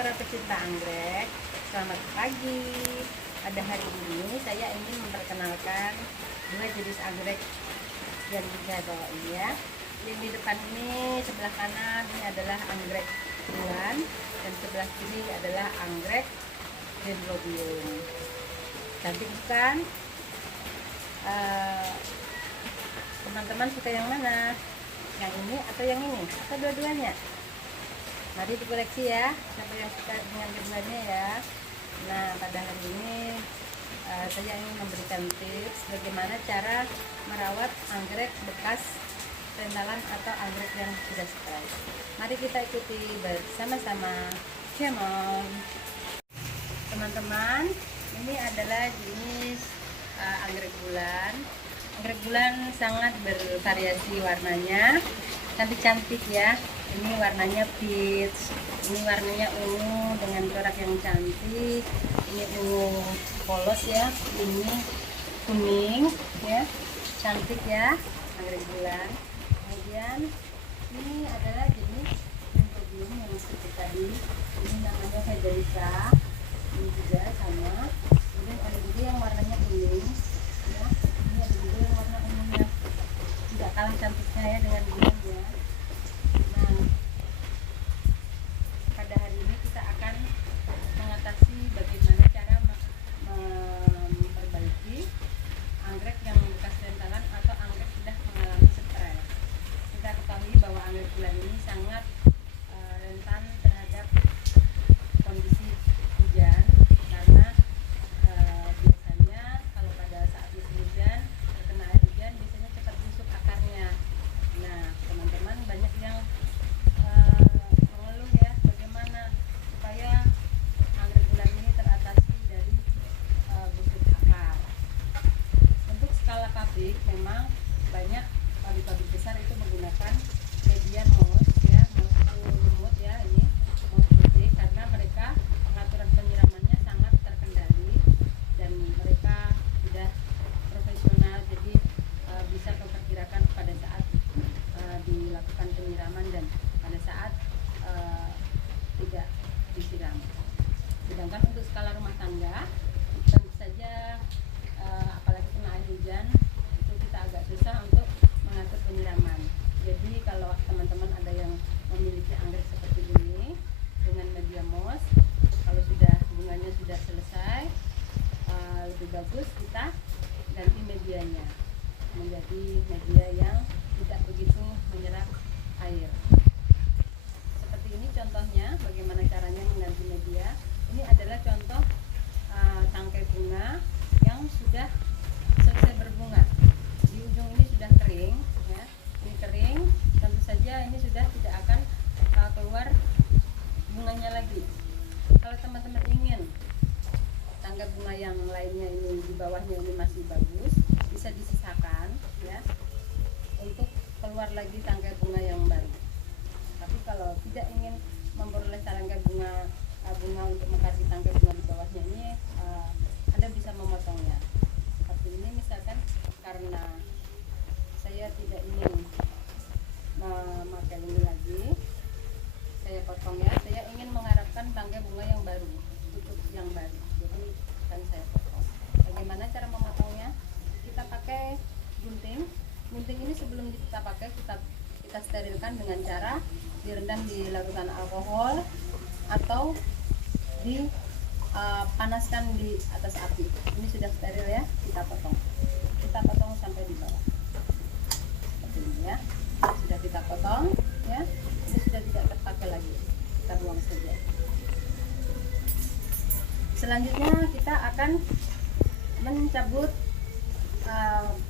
para pecinta anggrek, selamat pagi. Pada hari ini saya ingin memperkenalkan dua jenis anggrek yang saya bawa ini ya. Yang di depan ini sebelah kanan ini adalah anggrek bulan dan sebelah kiri adalah anggrek dendrobium. Cantik bukan? Teman-teman suka yang mana? Yang ini atau yang ini? Atau dua-duanya? Mari dikoleksi ya, siapa yang suka dengan keduanya ya. Nah, pada hari ini saya ingin memberikan tips bagaimana cara merawat anggrek bekas rentalan atau anggrek yang sudah stres. Mari kita ikuti bersama-sama. Come on. Teman-teman, ini adalah jenis anggrek bulan. Anggrek bulan sangat bervariasi warnanya, cantik-cantik ya. Ini warnanya peach, ini warnanya ungu dengan corak yang cantik. Ini ungu polos ya, ini kuning ya, cantik ya anggrek bulan. Kemudian ini adalah jenis dendrobium yang seperti tadi, ini namanya Hederica, ini juga sama. Kemudian ada juga yang warnanya kuning ya, ini ada juga yang warna ungunya, tidak kalah cantiknya ya dengan bulan ya. Nah, pada hari ini kita akan mengatasi bagaimana cara memperbaiki anggrek yang bekas rentalan atau anggrek sudah mengalami stres. Kita ketahui bahwa anggrek bulan ini sangat rentan terhadap kondisi hujan karena biasanya kalau pada saat musim hujan terkena air hujan biasanya cepat busuk akarnya. Nah, teman-teman banyak yang mengeluh ya bagaimana supaya anggrek bulan ini teratasi dari busuk akar. Untuk skala pabrik memang banyak pabrik-pabrik besar itu menggunakan media moss ya, lumut ya, ini moss putih karena mereka pengaturan penyiramannya sangat terkendali dan mereka sudah profesional, jadi bisa memperkirakan pada saat dilakukan penyiraman dan pada saat tidak disiram. Sedangkan untuk skala rumah tangga tentu saja apalagi kena air hujan itu kita agak susah untuk mengatur penyiraman. Jadi kalau teman-teman ada yang memiliki anggrek seperti ini dengan media moss, kalau sudah bunganya sudah selesai, lebih bagus kita ganti medianya menjadi media yang tidak begitu menyerap air. Seperti ini contohnya bagaimana caranya mengganti media. Ini adalah contoh tangkai bunga yang sudah selesai berbunga. Di ujung ini sudah kering ya. Ini kering, tentu saja ini sudah tidak akan keluar bunganya lagi. Kalau teman-teman ingin tangkai bunga yang lainnya ini di bawahnya ini masih bagus, bisa disisakan ya untuk keluar lagi tangkai bunga yang baru. Tapi kalau tidak ingin memperoleh tangkai bunga untuk mengganti tangkai bunga di bawahnya ini, Anda bisa memotongnya seperti ini. Misalkan karena saya tidak ingin memakai ini lagi, saya potong ya. Saya ingin mengharapkan tangkai bunga yang baru, tutup yang baru, jadi akan saya potong. Bagaimana cara memotongnya? Kita pakai gunting. Gunting ini sebelum kita pakai kita sterilkan dengan cara direndam di larutan alkohol atau dipanaskan di atas api. Ini sudah steril ya, kita potong sampai di bawah seperti ini ya. Sudah kita potong ya, ini sudah tidak terpakai lagi, kita buang saja. Selanjutnya kita akan mencabut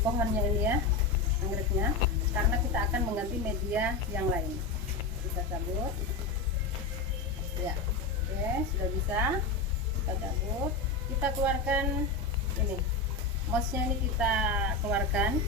pohonnya ini ya, anggreknya, karena kita akan mengganti media yang lain. Kita cabut ya. Oke, sudah bisa kita cabut. Kita keluarkan ini mossnya, ini kita keluarkan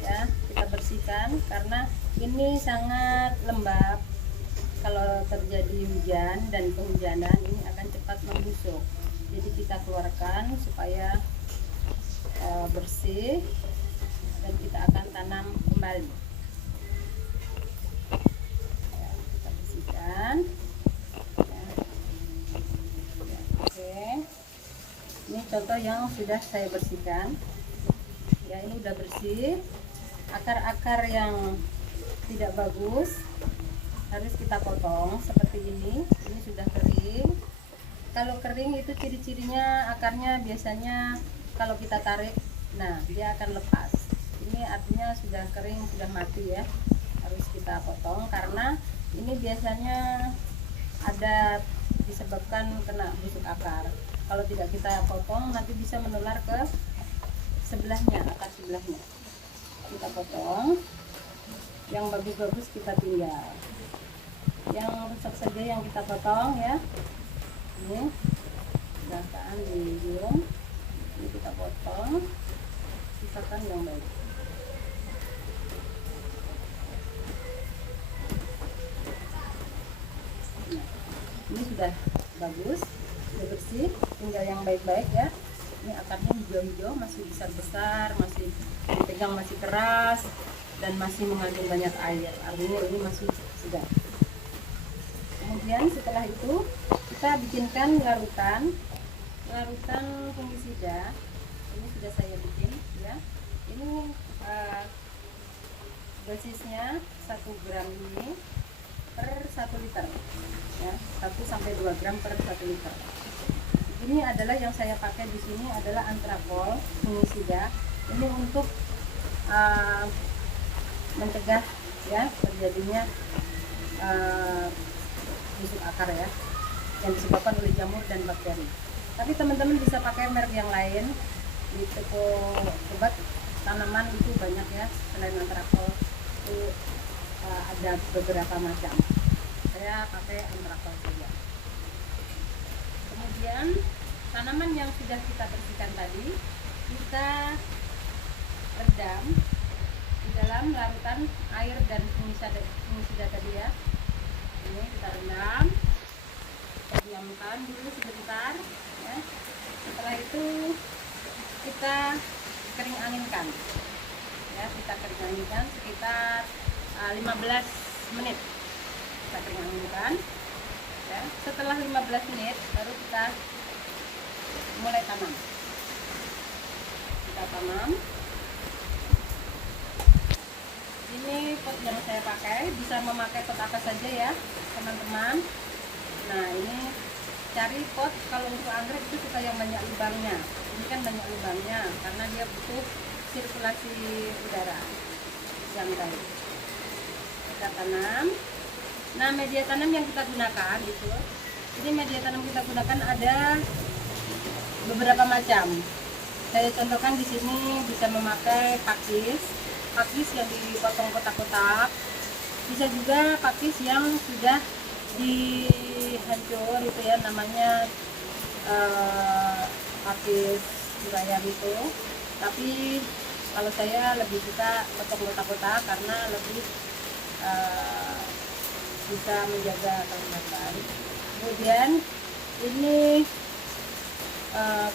ya, kita bersihkan karena ini sangat lembab. Kalau terjadi hujan dan kehujanan ini akan cepat membusuk, jadi kita keluarkan supaya bersih dan kita akan tanam kembali ya, kita bersihkan ya. contoh yang sudah saya bersihkan. Ya, ini udah bersih. Akar-akar yang tidak bagus harus kita potong seperti ini. Ini sudah kering. Kalau kering itu ciri-cirinya akarnya biasanya kalau kita tarik, nah dia akan lepas. Ini artinya sudah kering, sudah mati ya. Harus kita potong karena ini biasanya ada disebabkan kena busuk akar. Kalau tidak kita potong nanti bisa menular ke sebelahnya, akar sebelahnya. Kita potong. Yang bagus-bagus kita tinggal. Yang rusak saja yang kita potong ya. Ini dataan di ujung. Ini kita potong. Sisakan yang baik. Nah, ini sudah bagus, sudah bersih. Tinggal yang baik-baik ya. Ini akarnya hijau-hijau, masih besar-besar, masih dipegang masih keras dan masih mengandung banyak air. Artinya ini masih segar. Kemudian setelah itu kita bikinkan larutan fungisida. Ini sudah saya bikin ya. Ini dosisnya 1 gram ini per 1 liter ya, 1 sampai 2 gram per 1 liter. Ini adalah yang saya pakai di sini adalah antrakol fungisida. Ini untuk mencegah ya terjadinya busuk akar ya, yang disebabkan oleh jamur dan bakteri. Tapi teman-teman bisa pakai merek yang lain di toko obat tanaman itu banyak ya, selain antrakol itu ada beberapa macam. Saya pakai antrakol saja. Kemudian tanaman yang sudah kita bersihkan tadi kita redam di dalam larutan air dan fungisida tadi ya. Ini kita rendam, kita diamkan dulu sebentar ya. Setelah itu kita kering anginkan ya, kita kering anginkan sekitar 15 menit kita kering anginkan ya. Setelah 15 menit baru kita mulai tanam. Kita tanam. Ini pot yang saya pakai, bisa memakai pot apa saja ya teman-teman. Nah ini cari pot, kalau untuk anggrek itu suka yang banyak lubangnya. Ini kan banyak lubangnya karena dia butuh sirkulasi udara yang baik. Kita tanam. Nah media tanam yang kita gunakan itu, ini media tanam kita gunakan ada beberapa macam. Saya contohkan di sini bisa memakai pakis yang dipotong kotak-kotak, bisa juga pakis yang sudah dihancur itu ya, namanya pakis suraya itu. Tapi kalau saya lebih suka potong kotak-kotak karena lebih bisa menjaga kelembapan. Kemudian ini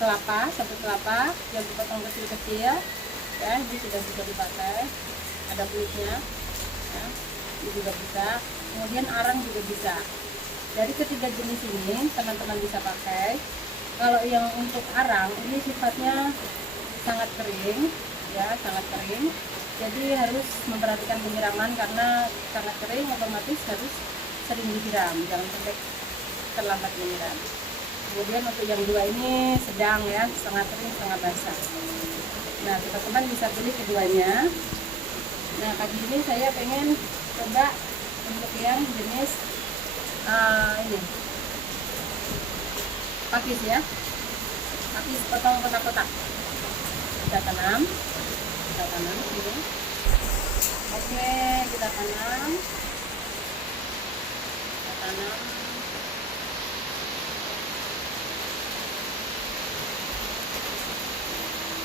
kelapa, satu kelapa yang dipotong kecil-kecil ya, ini sudah bisa dipakai, ada kulitnya ya, ini juga bisa. Kemudian arang juga bisa. Dari ketiga jenis ini teman-teman bisa pakai. Kalau yang untuk arang ini sifatnya sangat kering ya, sangat kering, jadi harus memperhatikan penyiraman karena sangat kering, otomatis harus sering disiram, jangan sampai terlambat menyiram. Kemudian untuk yang dua ini sedang ya, setengah kering setengah basah. Nah teman-teman bisa pilih keduanya. Nah kali ini saya pengen coba untuk yang jenis ini pakis ya, pakis potong kotak-kotak. Kita tanam ini. Oke, kita tanam.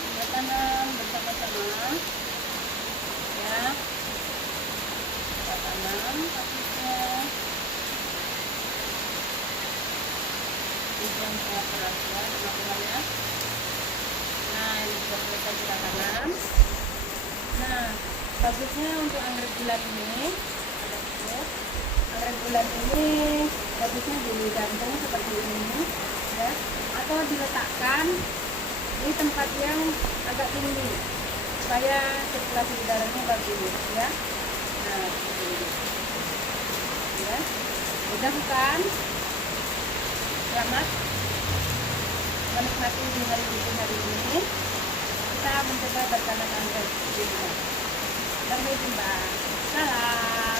Kita tanam bersama-sama ya. Kita tanam pakisnya. Ini yang saya perhatikan teman-teman ya. Nah ini sudah selesai kita tanam. Nah bagusnya untuk anggrek bulan ini, anggrek bulan ini bagusnya digantung seperti ini ya, atau diletakkan tempat yang agak tinggi supaya sirkulasi udaranya bagus ya. Nah, seperti ini. Ya. Mudah bukan? Selamat menikmati di hari ini. Kita mencoba bertanam anggrek di rumah. Sampai jumpa. Salam.